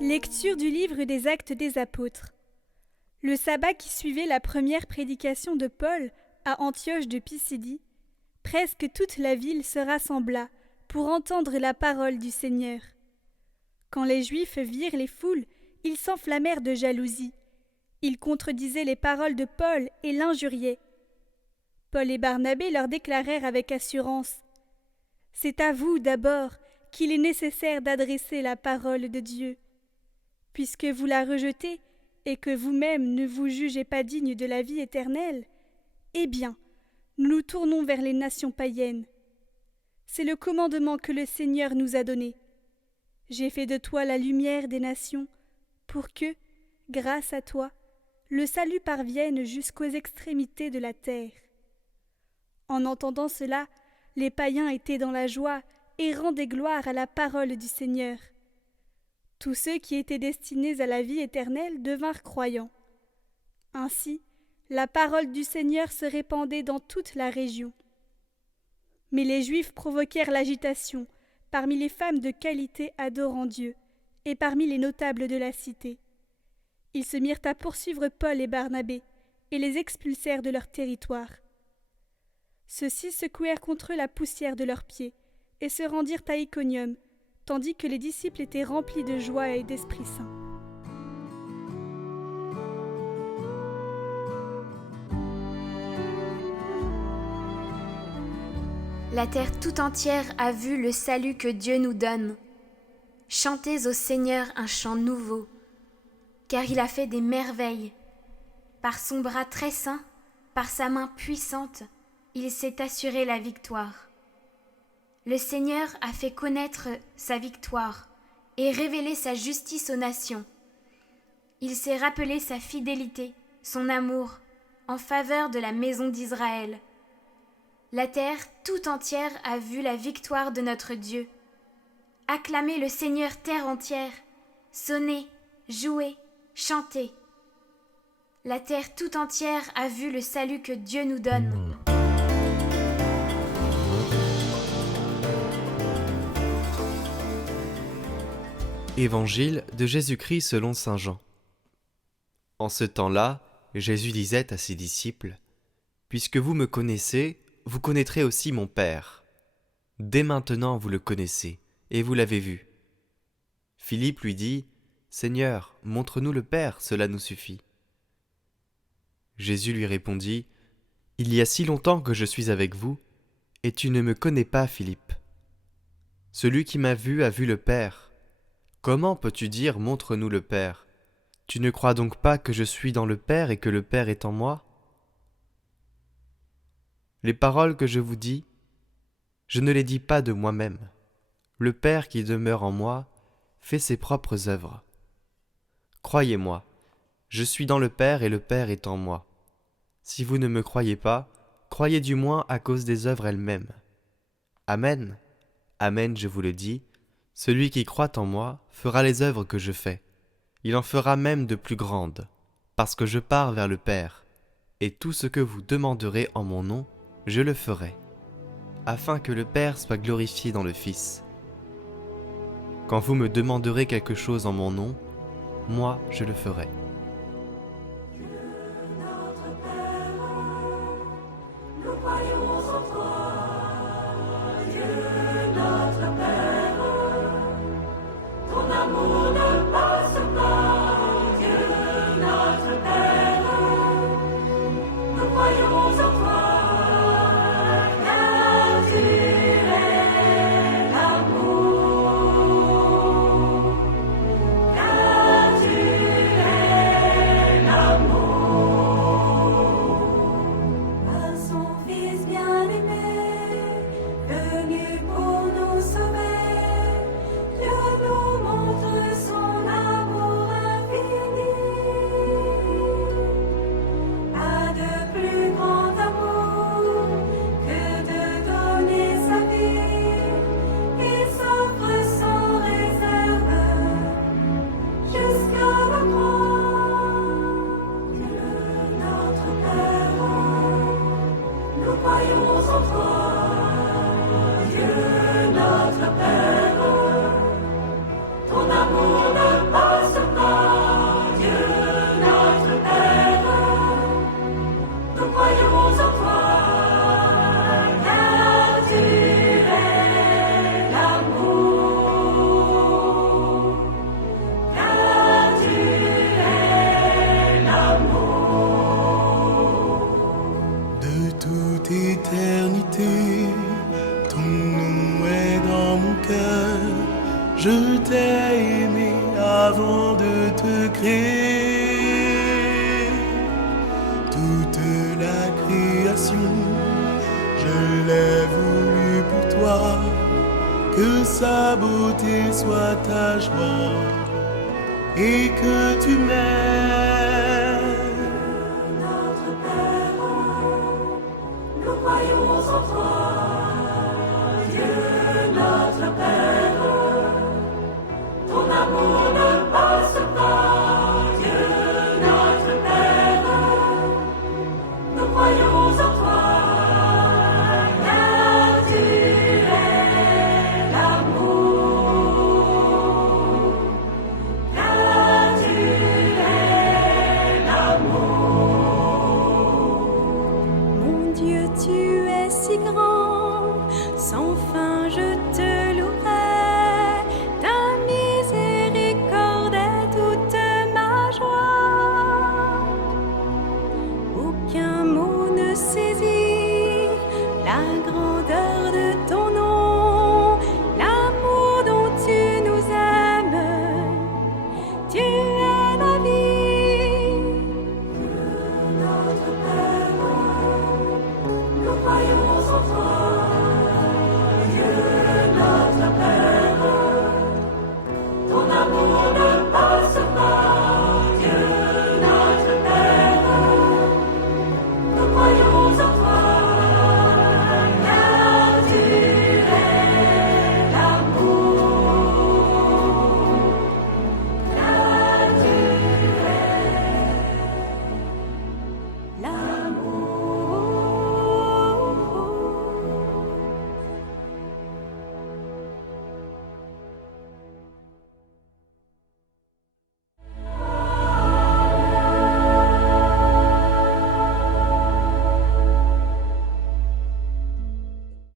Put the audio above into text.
Lecture du livre des Actes des Apôtres. Le sabbat qui suivait la première prédication de Paul à Antioche de Pisidie, presque toute la ville se rassembla pour entendre la parole du Seigneur. Quand les Juifs virent les foules, ils s'enflammèrent de jalousie. Ils contredisaient les paroles de Paul et l'injuriaient. Paul et Barnabé leur déclarèrent avec assurance : « C'est à vous d'abord qu'il est nécessaire d'adresser la parole de Dieu. Puisque vous la rejetez et que vous-même ne vous jugez pas digne de la vie éternelle, eh bien, nous nous tournons vers les nations païennes. C'est le commandement que le Seigneur nous a donné. J'ai fait de toi la lumière des nations, pour que, grâce à toi, le salut parvienne jusqu'aux extrémités de la terre. » En entendant cela, les païens étaient dans la joie et rendaient gloire à la parole du Seigneur. Tous ceux qui étaient destinés à la vie éternelle devinrent croyants. Ainsi, la parole du Seigneur se répandait dans toute la région. Mais les Juifs provoquèrent l'agitation parmi les femmes de qualité adorant Dieu et parmi les notables de la cité. Ils se mirent à poursuivre Paul et Barnabé et les expulsèrent de leur territoire. Ceux-ci secouèrent contre eux la poussière de leurs pieds et se rendirent à Iconium, tandis que les disciples étaient remplis de joie et d'Esprit Saint. La terre tout entière a vu le salut que Dieu nous donne. Chantez au Seigneur un chant nouveau, car il a fait des merveilles. Par son bras très saint, par sa main puissante, il s'est assuré la victoire. Le Seigneur a fait connaître sa victoire et révélé sa justice aux nations. Il s'est rappelé sa fidélité, son amour, en faveur de la maison d'Israël. La terre tout entière a vu la victoire de notre Dieu. Acclamez le Seigneur terre entière, sonnez, jouez, chantez. La terre tout entière a vu le salut que Dieu nous donne. Évangile de Jésus-Christ selon saint Jean. En ce temps-là, Jésus disait à ses disciples : « Puisque vous me connaissez, vous connaîtrez aussi mon Père. Dès maintenant vous le connaissez, et vous l'avez vu. » Philippe lui dit : « Seigneur, montre-nous le Père, cela nous suffit. » Jésus lui répondit : « Il y a si longtemps que je suis avec vous, et tu ne me connais pas, Philippe. Celui qui m'a vu a vu le Père. Comment peux-tu dire : montre-nous le Père ? Tu ne crois donc pas que je suis dans le Père et que le Père est en moi ? Les paroles que je vous dis, je ne les dis pas de moi-même. Le Père qui demeure en moi fait ses propres œuvres. Croyez-moi, je suis dans le Père et le Père est en moi. Si vous ne me croyez pas, croyez du moins à cause des œuvres elles-mêmes. Amen, amen, je vous le dis, celui qui croit en moi fera les œuvres que je fais. Il en fera même de plus grandes, parce que je pars vers le Père, et tout ce que vous demanderez en mon nom, je le ferai, afin que le Père soit glorifié dans le Fils. Quand vous me demanderez quelque chose en mon nom, moi je le ferai. Je t'ai aimé avant de te créer. Toute la création, je l'ai voulu pour toi. Que sa beauté soit ta joie et que tu m'aimes